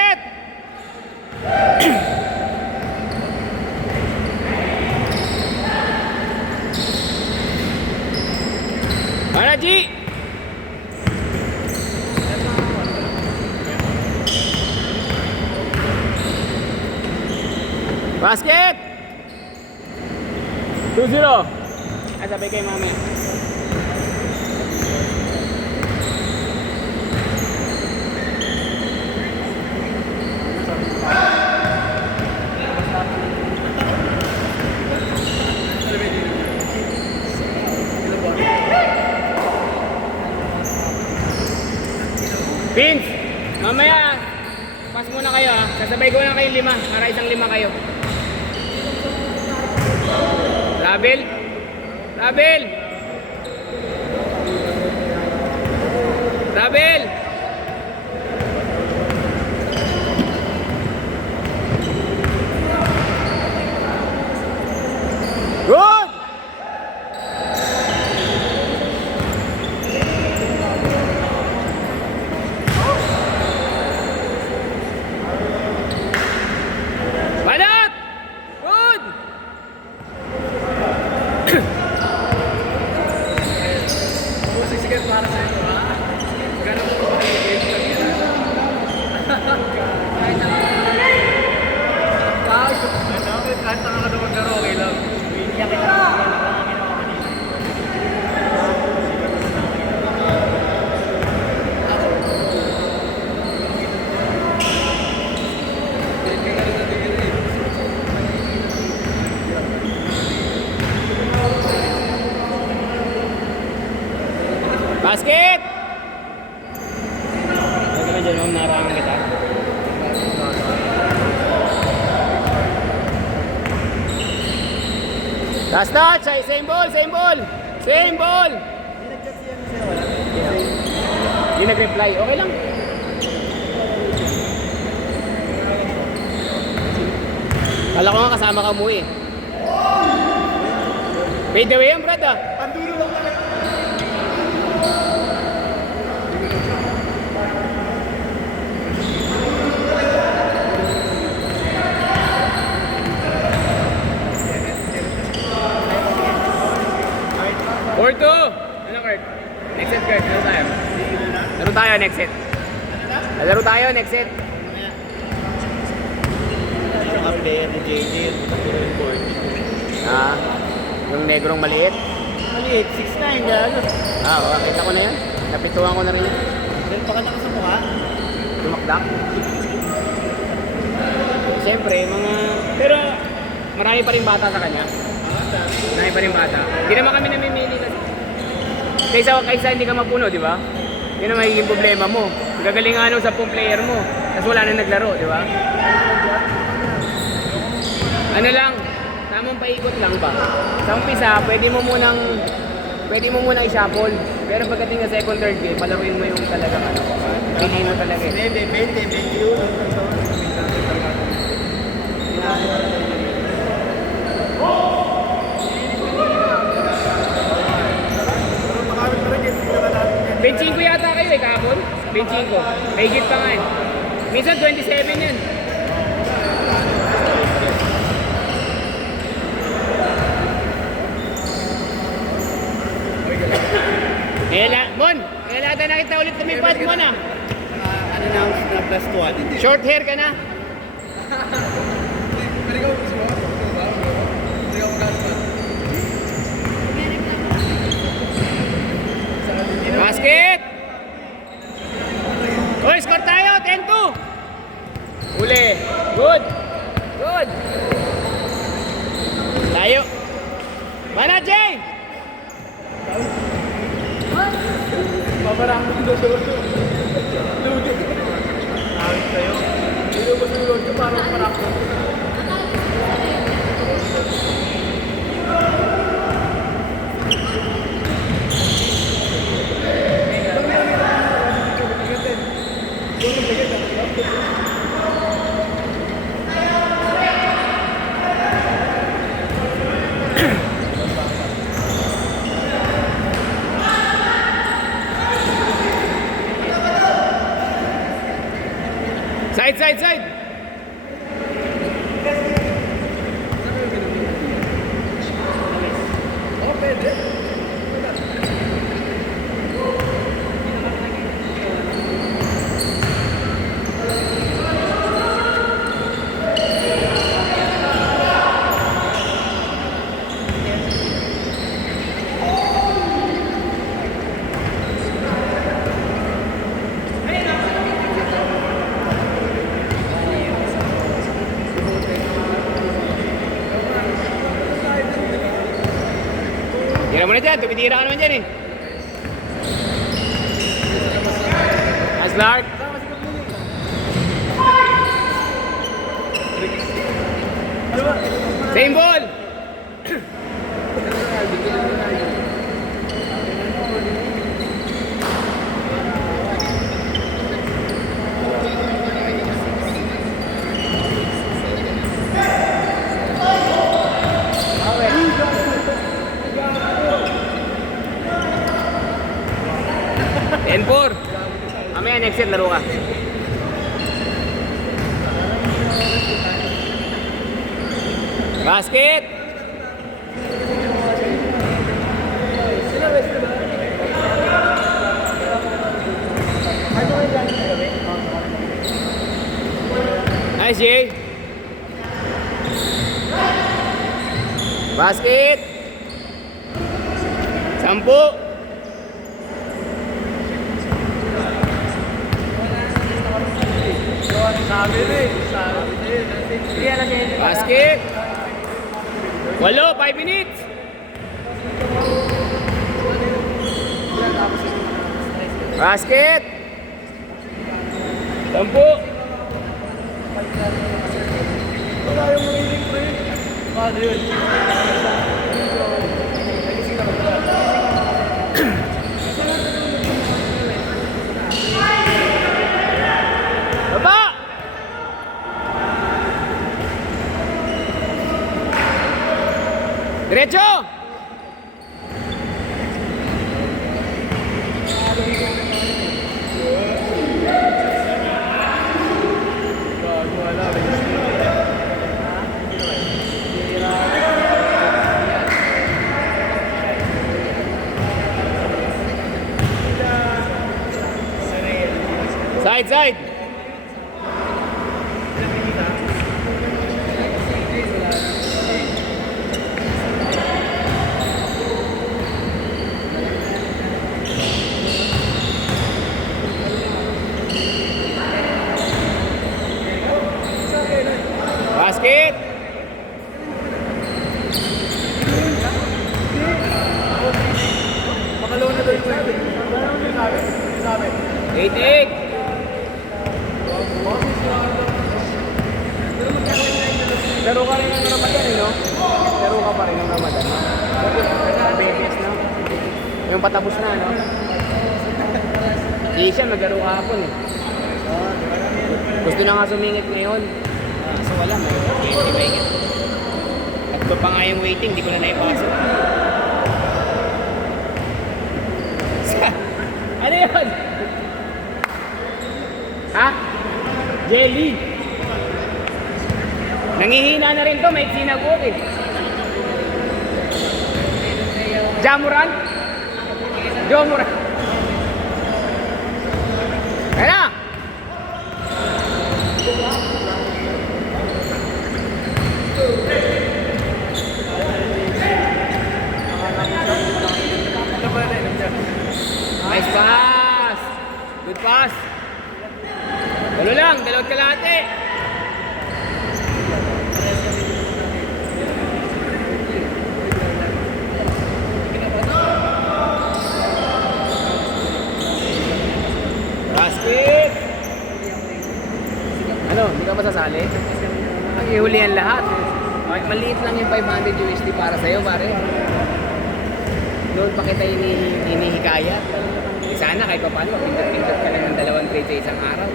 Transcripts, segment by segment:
Basket! Mana Ji? Basket! 2-0. Ay, sabay kayo mamaya. Vince, mamaya pas muna kayo ha. Sasabay ko lang kayo 5 para isang 5 kayo. Rabel? Rabel! Rabel! Good! Banat! Good! Sikat para sa ito, ha? Ganun po ba yung game kanina? Kahit na ka maglaro, okay lang. Basket! Huwag ka dyan, ma'am. Narangan kita. Last touch! Same ball! Same ball! Same ball! Hindi nag-reply. Okay lang. Kala ko nga kasama ka mo eh. Fade away yan, Brad ah. Pandulo lang talaga. Or 2! Ano, Kurt? Next set, Kurt. Laro tayo. Laro tayo, next set. Laro tayo, next set. Yung update ni JJ, yung board. Ah, yung negrong maliit. Maliit, 6'9", gano'n. Ah, oo, kita ko na yan. Napituan ko na rin yan. Dahil pa ka sa mukha. Tumakdak. Siyempre, mga... Pero marami pa rin bata sa kanya. Marami pa rin bata. Hindi naman kami namimili kasi. Kaysa hindi ka mapuno, di ba? Yun ang magiging problema mo. Gagalingan ng 10 player mo. Tapos wala na naglaro, di ba? Ano lang, tamang paikot lang ba? Sa umpisa, pwede mo munang i-shuffle. Pero pagdating sa second, third game, palaruin mo yung talagang ano. Pili mo talaga eh. 25 yata kayo eh, kahapon? 25. May higit pa nga eh. Minsan 27 yan. Mon, kaya lahat na nakita ulit lumipad mo na. Ano na plus 1? Short hair ka na. Pero ikaw gusto mo? Ikaw mag-aspan. Basket! Uy, score tayo! 10-2! Uli! Good! Good! Tayo! Mana, Jay! Paparang ko doon. Lugit. Awit sa'yo. Hindi mo sulod ko parang parang ko. Side, side, side! Oh, pwede. Tira mo na dyan, tumitira ka naman dyan eh. Aslark. Same ball. N4. Mamaya next set laro ka. Basket. Nice, Jay. Basket. 10. Sabi rin. Sabi rin. Basket. 8, 5 minutes. Basket. 10. Wala yung magiging pre. Paano yun? Baba. Diretso. Side, side. Basket. Makalawa na daw yung pwede. Sabi. 8. Laro ka rin ng Ramadan, no? Laro ka pa rin ng Ramadan, no? BBS, no? Yung patapos na, no? Si Isha, naglaro kahapon, eh. Gusto na nga sumingit ngayon. So wala, may 20 ba yun? At pa nga yung waiting, di ko na naipasok. Ano yun? Ha? Jelly. Nangihina na rin to, may sinagok eh. Jamuran? Jomuran. Kaya na! Nice pass! Good pass! Dalo lang, dalawat kalahati. Basket! Ano, hindi ka pa sasali? Ang ihulihan lahat. Kahit maliit lang yung 500 USD para sa'yo, pare. Doon pa kita inihikayat. Sana kahit pa paano, pindot-pindot ka lang ng 2 trade sa isang araw.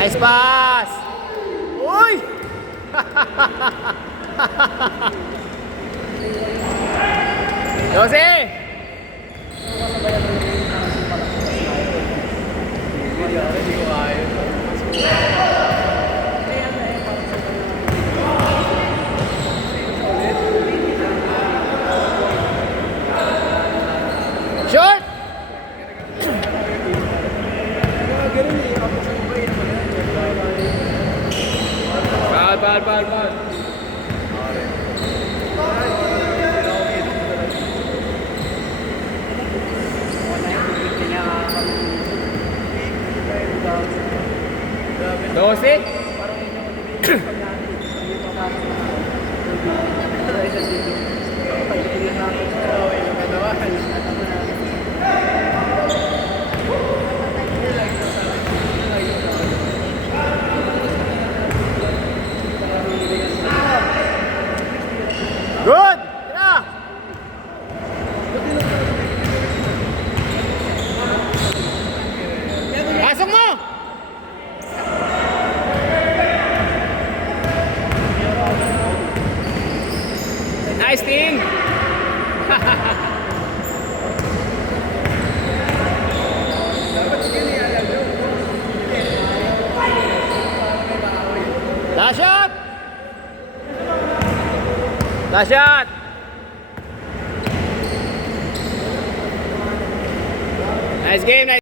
Nice pass! Uy! Jose! 12? Parang yun yung motivation pag natin. Hindi pa pasok na. Try sa dito. Pag-iilan natin. Okay, yung ganawan. Good! Yeah! Pasok mo! Nice thing! Last shot! Last shot! Nice game, nice.